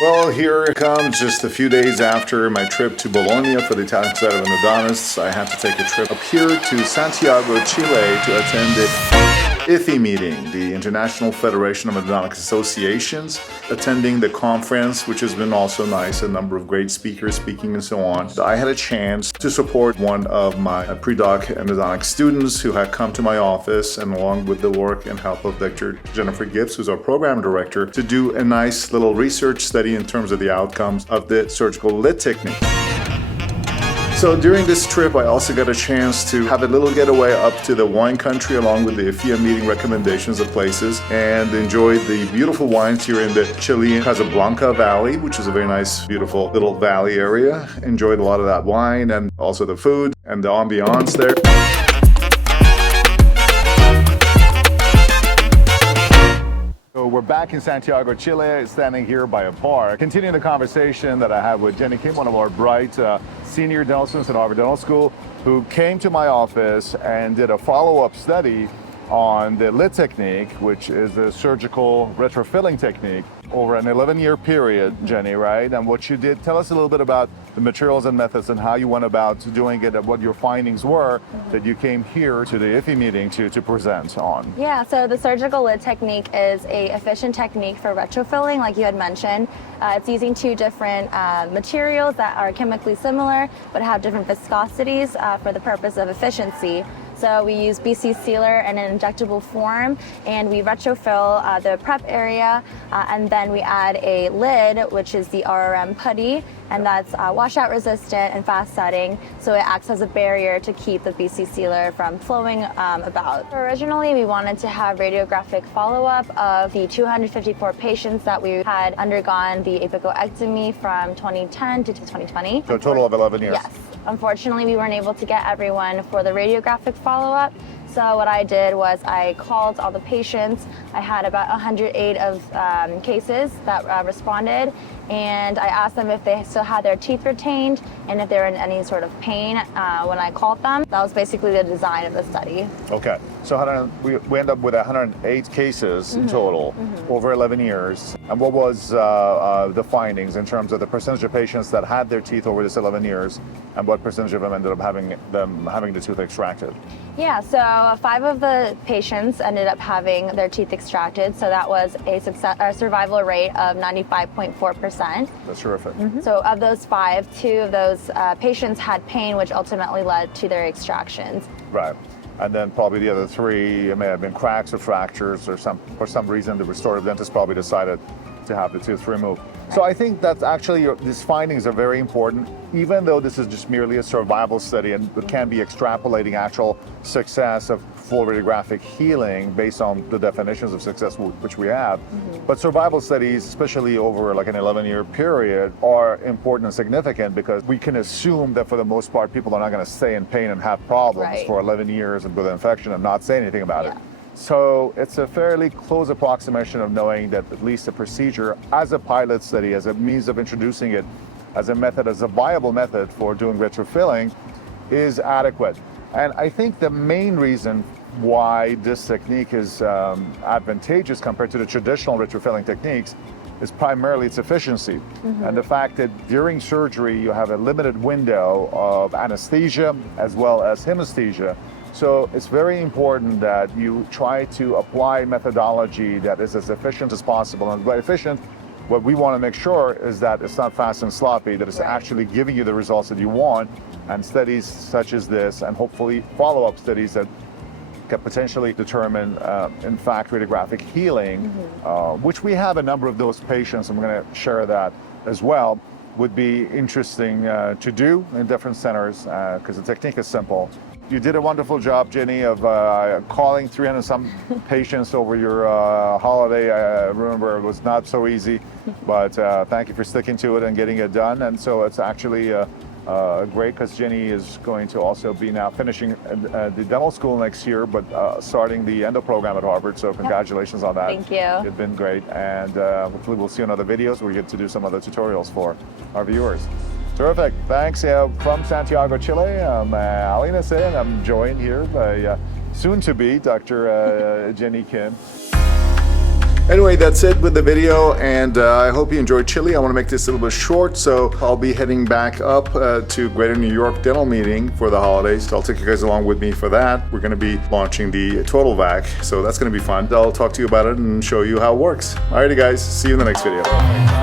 Well, here it comes just a few days after my trip to Bologna for the Italian Society of Endodontists. I had to take a trip up here to Santiago, Chile to attend the IFEA meeting, the International Federation of Endodontic Associations, attending the conference, which has been also nice, a number of great speakers speaking and so on. I had a chance to support one of my pre-doc endodontic students who had come to my office, and along with the work and help of Dr. Jennifer Gibbs, who's our program director, to do a nice little research study in terms of the outcomes of the surgical lid technique. So during this trip, I also got a chance to have a little getaway up to the wine country along with the IFEA meeting recommendations of places, and enjoyed the beautiful wines here in the Chilean Casablanca Valley, which is a very nice, beautiful little valley area. Enjoyed a lot of that wine and also the food and the ambiance there. So we're back in Santiago, Chile, standing here by a bar, continuing the conversation that I had with Jenny Kim, one of our bright senior dental students at Harvard Dental School, who came to my office and did a follow-up study on the lid technique, which is a surgical retrofilling technique over an 11-year period, Jenny, right? And what you did, tell us a little bit about the materials and methods and how you went about doing it and what your findings were that you came here to the IFEA meeting to present on. Yeah, so the surgical lid technique is a efficient technique for retrofilling, like you had mentioned. It's using two different materials that are chemically similar but have different viscosities for the purpose of efficiency. So we use BC sealer in an injectable form, and we retrofill the prep area, and then we add a lid, which is the RRM putty, and that's washout resistant and fast setting, so it acts as a barrier to keep the BC sealer from flowing about. Originally, we wanted to have radiographic follow-up of the 254 patients that we had undergone the apicoectomy from 2010 to 2020. So a total of 11 years. Yes. Unfortunately, we weren't able to get everyone for the radiographic follow-up. So what I did was I called all the patients. I had about 108 of cases that responded, and I asked them if they still had their teeth retained and if they were in any sort of pain when I called them. That was basically the design of the study. Okay, so we end up with 108 cases in total over 11 years. And what was the findings in terms of the percentage of patients that had their teeth over this 11 years, and what percentage of them ended up having the tooth extracted? Yeah, so 5 of the patients ended up having their teeth extracted, so that was a survival rate of 95.4%. That's terrific. So of those 5, 2 of those patients had pain, which ultimately led to their extractions. Right. And then probably the other 3, it may have been cracks or fractures, or for some reason the restorative dentist probably decided to have the tooth removed. So I think that actually these findings are very important, even though this is just merely a survival study and it can be extrapolating actual success of full radiographic healing based on the definitions of success which we have. But survival studies, especially over like an 11-year period, are important and significant because we can assume that for the most part people are not going to stay in pain and have problems for 11 years with an infection and not say anything about it. So it's a fairly close approximation of knowing that at least a procedure as a pilot study, as a means of introducing it as a method, as a viable method for doing retrofilling, is adequate. And I think the main reason why this technique is advantageous compared to the traditional retrofilling techniques is primarily its efficiency. And the fact that during surgery you have a limited window of anesthesia as well as hemesthesia. So it's very important that you try to apply methodology that is as efficient as possible. And by efficient, what we want to make sure is that it's not fast and sloppy, that it's actually giving you the results that you want. And studies such as this, and hopefully follow-up studies that can potentially determine, in fact, radiographic healing, which we have a number of those patients, and we're going to share that as well, would be interesting to do in different centers because the technique is simple. You did a wonderful job, Jenny, of calling 300 some patients over your holiday. I remember it was not so easy, but thank you for sticking to it and getting it done. And so it's actually great because Jenny is going to also be now finishing the dental school next year, but starting the endo program at Harvard. So congratulations on that. Thank you. It's been great. And hopefully we'll see you in other videos where we get to do some other tutorials for our viewers. Terrific. Thanks. From Santiago, Chile, I'm Ali Nasseh, and I'm joined here by soon-to-be Dr. Jenny Kim. Anyway, that's it with the video, and I hope you enjoyed Chile. I want to make this a little bit short, so I'll be heading back up to Greater New York dental meeting for the holidays. So I'll take you guys along with me for that. We're going to be launching the Total Vac, so that's going to be fun. I'll talk to you about it and show you how it works. Alrighty guys, see you in the next video.